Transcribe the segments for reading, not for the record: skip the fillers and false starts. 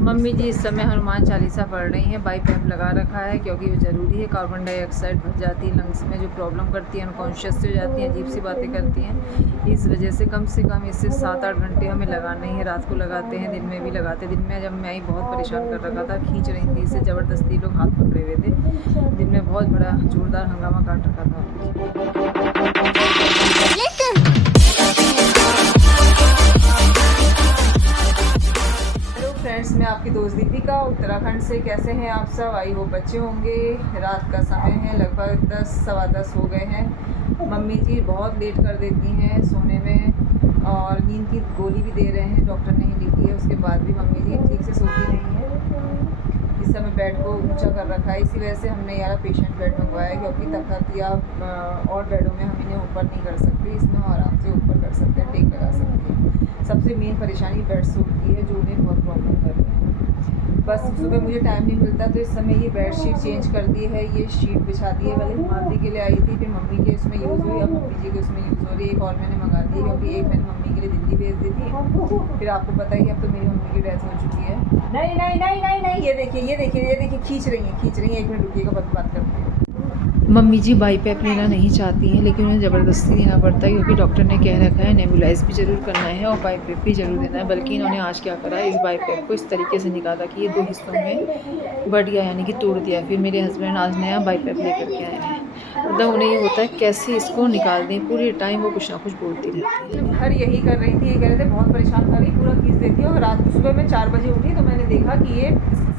Mummy जी इस समय हनुमान चालीसा पढ़ रही हैं। बाई पैप लगा रखा है क्योंकि वो ज़रूरी है। कार्बन डाइऑक्साइड भर जाती है लंग्स में, जो प्रॉब्लम करती है, अनकॉन्शियस हो जाती हैं, अजीब सी बातें करती हैं। इस वजह से कम से कम इससे 7-8 घंटे हमें लगाना ही है। रात को लगाते हैं, दिन में भी लगाते हैं। दिन में जब मैं ही बहुत परेशान कर रखा था, खींच रही थी इसे, ज़बरदस्ती लोग हाथ पकड़े हुए थे। दिन में बहुत बड़ा जोरदार हंगामा काट रखा था। फ्रेंड्स, मैं आपकी दोस्त दीपिका उत्तराखंड से। कैसे हैं आप सब? आई होप अच्छे होंगे। रात का समय है, लगभग 10 सवा 10 हो गए हैं। मम्मी जी बहुत लेट कर देती हैं सोने में और नींद की गोली भी दे रहे हैं, डॉक्टर ने ही लिखी है। उसके बाद भी मम्मी जी ठीक से सोती नहीं है। इस समय बेड को ऊंचा कर रखा है, इसी वजह से हमने यार पेशेंट बेड मंगवाया, क्योंकि तखत या और बेडों में हम इन्हें ऊपर नहीं कर सकते। इसमें हम आराम से ऊपर कर सकते हैं, टेक लगा सकते हैं। सबसे मेन परेशानी बेड सूट की है, जो उन्हें बहुत प्रॉब्लम कर रही है। बस सुबह मुझे टाइम नहीं मिलता, तो इस समय ये बेड शीट चेंज कर दी है, ये शीट बिछा दी है। पहले हिमाद्री के लिए आई थी, फिर मम्मी के उसमें यूज़ हुई, अब मम्मी जी के उसमें यूज़ हो रही है। एक और मैंने मंगा दी है, क्योंकि एक मैंने मम्मी के लिए दिल्ली भेज दी थी। फिर आपको पता ही, अब तो मेरी मम्मी की डेथ हो चुकी है। नहीं नहीं नहीं नहीं नहीं, ये देखिए ये देखिए ये देखिए, खींच रही है। 1 मिनट रुकिएगा, बात करते हैं। मम्मी जी बाई पैप लेना नहीं चाहती हैं, लेकिन उन्हें ज़बरदस्ती देना पड़ता है, क्योंकि डॉक्टर ने कह रखा है नेबुलाइज भी ज़रूर करना है और बाई पैप भी ज़रूर देना है। बल्कि इन्होंने आज क्या करा, इस बाई पैप को इस तरीके से निकाला कि ये 2 हिस्सों में बढ़ गया, यानी कि तोड़ दिया। फिर मेरे हस्बैंड आज नया बाई पैप लेकर के आए हैं। मतलब उन्हें ये होता है कैसे इसको निकाल दें, पूरे टाइम वो कुछ ना कुछ बोलती रहती है। हर यही कर रही थी, ये कह रहे थे बहुत परेशान कर रही, पूरा खींच देती है। और रात को सुबह मैं 4 बजे उठी, तो मैंने देखा कि ये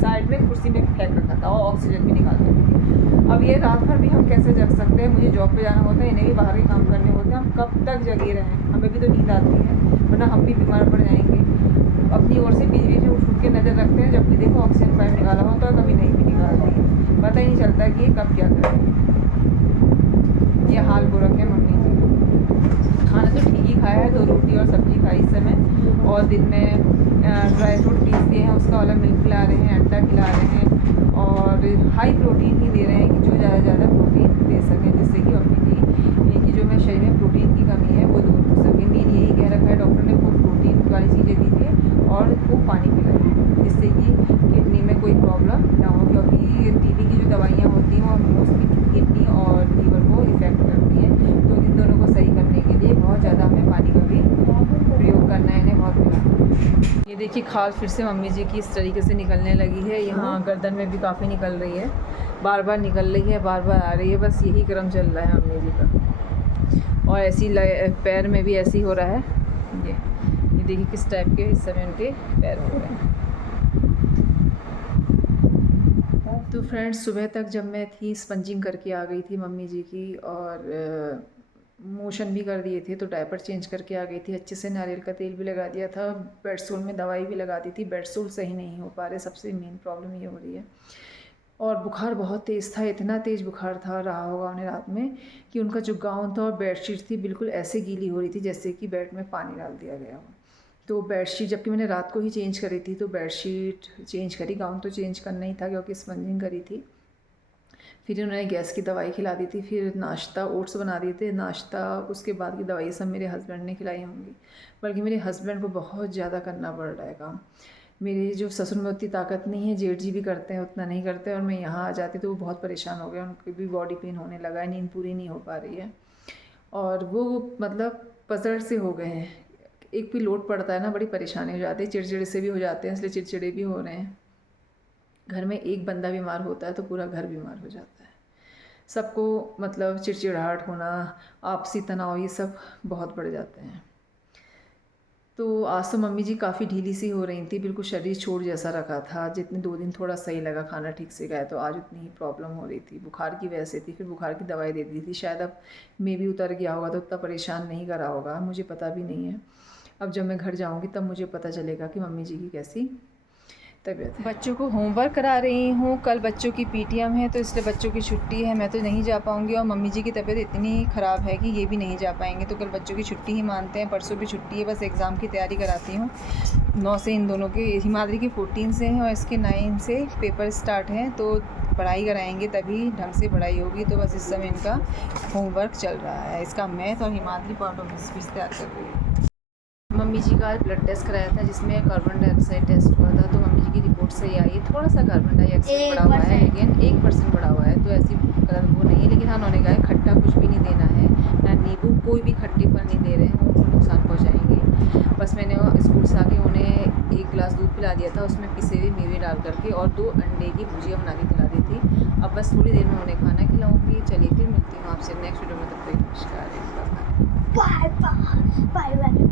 साइड में कुर्सी में फेंक रखा था और ऑक्सीजन भी निकाल रही थी। अब ये रात भर भी हम कैसे जग सकते हैं? मुझे जॉब पे जाना होता है, इन्हें भी बाहर के काम करने होते हैं। हम कब तक जगे रहें? हमें भी तो नींद आती है, वरना हम भी बीमार पड़ जाएंगे। अपनी ओर से बीच बीच में उठ के नज़र रखते हैं, जब भी देखो ऑक्सीजन पाइप निकाला होता है, कभी नहीं भी निकालती है। पता ही नहीं चलता कि ये कब क्या करें। ये हाल हो रखे मम्मी जी। खाना तो ठीक ही खाया है, 2 रोटी और सब्ज़ी खाई इस समय। और दिन में ड्राई फ्रूट पीस दिए हैं, उसका वाला मिल्क खिला रहे हैं, अंडा खिला रहे हैं। और हाई प्रोटीन ही दे रहे हैं, कि जो ज़्यादा से ज़्यादा प्रोटीन दे सकें, जिससे कि मम्मी जी की जो मैं शरीर में प्रोटीन की कमी है वो दूर हो सके। मेन यही कह रखा है डॉक्टर ने, खूब प्रोटीन वाली चीज़ें दीजिए और खूब पानी पिलाइए, जिससे कि किडनी में कोई प्रॉब्लम ना हो। क्योंकि टीबी की जो दवाइयाँ होती हैं वो मोस्टली किडनी और लीवर को इफ़ेक्ट करती हैं। तो इन दोनों को सही करने के लिए बहुत ज़्यादा हमें पानी का भी प्रयोग करना है, इन्हें बहुत पिलाना। ये देखिए खाल फिर से मम्मी जी की इस तरीके से निकलने लगी है। यहाँ गर्दन में भी काफ़ी निकल रही है, बार बार निकल रही है, बार बार आ रही है। बस यही क्रम चल रहा है मम्मी जी का। और ऐसी पैर में भी ऐसी हो रहा है। ये देखिए किस टाइप के इस समय उनके पैर हो रहे हैं। तो फ्रेंड्स, सुबह तक जब मैं थी, स्पंजिंग करके आ गई थी मम्मी जी की, और मोशन भी कर दिए थे, तो डायपर चेंज करके आ गई थी। अच्छे से नारियल का तेल भी लगा दिया था, बेडसूल में दवाई भी लगा दी थी। बेडसूल सही नहीं हो पा रहे, सबसे मेन प्रॉब्लम ये हो रही है। और बुखार बहुत तेज़ था, इतना तेज़ बुखार था, रहा होगा उन्हें रात में, कि उनका जो गाउन था और बेडशीट थी बिल्कुल ऐसे गीली हो रही थी जैसे कि बेड में पानी डाल दिया गया हो। तो बेडशीट, जबकि मैंने रात को ही चेंज करी थी, तो बेडशीट चेंज करी, गाउन तो चेंज करना ही था क्योंकि स्पंजिंग करी थी। फिर उन्होंने गैस की दवाई खिला दी थी, फिर नाश्ता, ओट्स बना दिए थे नाश्ता, उसके बाद की दवाई सब मेरे हस्बैंड ने खिलाई होंगी। बल्कि मेरे हस्बैंड को बहुत ज़्यादा करना पड़ रहा है काम। मेरी जो ससुर में उतनी ताकत नहीं है, जेठ जी भी करते हैं उतना नहीं करते, और मैं यहाँ आ जाती तो वो बहुत परेशान हो गए, उनकी भी बॉडी पेन होने लगा है, नींद पूरी नहीं हो पा रही है, और वो मतलब पसड़ से हो गए हैं। एक भी लोड पड़ता है ना, बड़ी परेशानी हो जाती है, चिड़चिड़े से भी हो जाते हैं, इसलिए चिड़चिड़े भी हो रहे हैं। घर में एक बंदा बीमार होता है तो पूरा घर बीमार हो जाता है। सबको मतलब चिड़चिड़ाहट होना, आपसी तनाव, ये सब बहुत बढ़ जाते हैं। तो आज तो मम्मी जी काफ़ी ढीली सी हो रही थी, बिल्कुल शरीर छोड़ जैसा रखा था। जितने 2 दिन थोड़ा सही लगा, खाना ठीक से गया, तो आज उतनी ही प्रॉब्लम हो रही थी। बुखार की वजह से थी, फिर बुखार की दवाई दे दी थी, शायद अब मे भी उतर गया होगा तो उतना परेशान नहीं करा होगा, मुझे पता भी नहीं है। अब जब मैं घर जाऊँगी तब मुझे पता चलेगा कि मम्मी जी की कैसी तबीयत है। बच्चों को होमवर्क करा रही हूँ, कल बच्चों की पीटीएम है, तो इसलिए बच्चों की छुट्टी है, मैं तो नहीं जा पाऊँगी। और मम्मी जी की तबीयत इतनी ख़राब है कि ये भी नहीं जा पाएंगे, तो कल बच्चों की छुट्टी ही मानते हैं। परसों भी छुट्टी है, बस एग्ज़ाम की तैयारी कराती हूँ। 9 से इन दोनों के, हिमाद्री के 14 से हैं और इसके 9 से पेपर स्टार्ट हैं, तो पढ़ाई कराएंगे तभी ढंग से पढ़ाई होगी। तो बस इस समय इनका होमवर्क चल रहा है, इसका मैथ और हिमाद्री पार्ट ऑफ स्पीच तैयार कर रही है। मम्मी जी का ब्लड टेस्ट कराया था जिसमें कार्बन डाइऑक्साइड टेस्ट हुआ था, तो मम्मी जी की रिपोर्ट सही आई है। थोड़ा सा कार्बन डाइऑक्साइड बढ़ा हुआ है, लेकिन 1% बढ़ा हुआ है, तो ऐसी गलत वो नहीं है। लेकिन हाँ, उन्होंने कहा है खट्टा कुछ भी नहीं देना है, ना नींबू, कोई भी खट्टे फल नहीं दे रहे हैं, वो उनको नुकसान पहुँचाएंगे। बस मैंने स्कूल से आके उन्हें 1 गिलास दूध पिला दिया था, उसमें पिसे हुए मेवे डाल करके, और 2 अंडे की भुजिया बना के खिला दी थी। अब बस थोड़ी देर में उन्हें खाना खिलाऊंगी। चलिए फिर मिलती हूँ आपसे नेक्स्ट वीडियो में, तब तक नमस्कार, बाय बाय।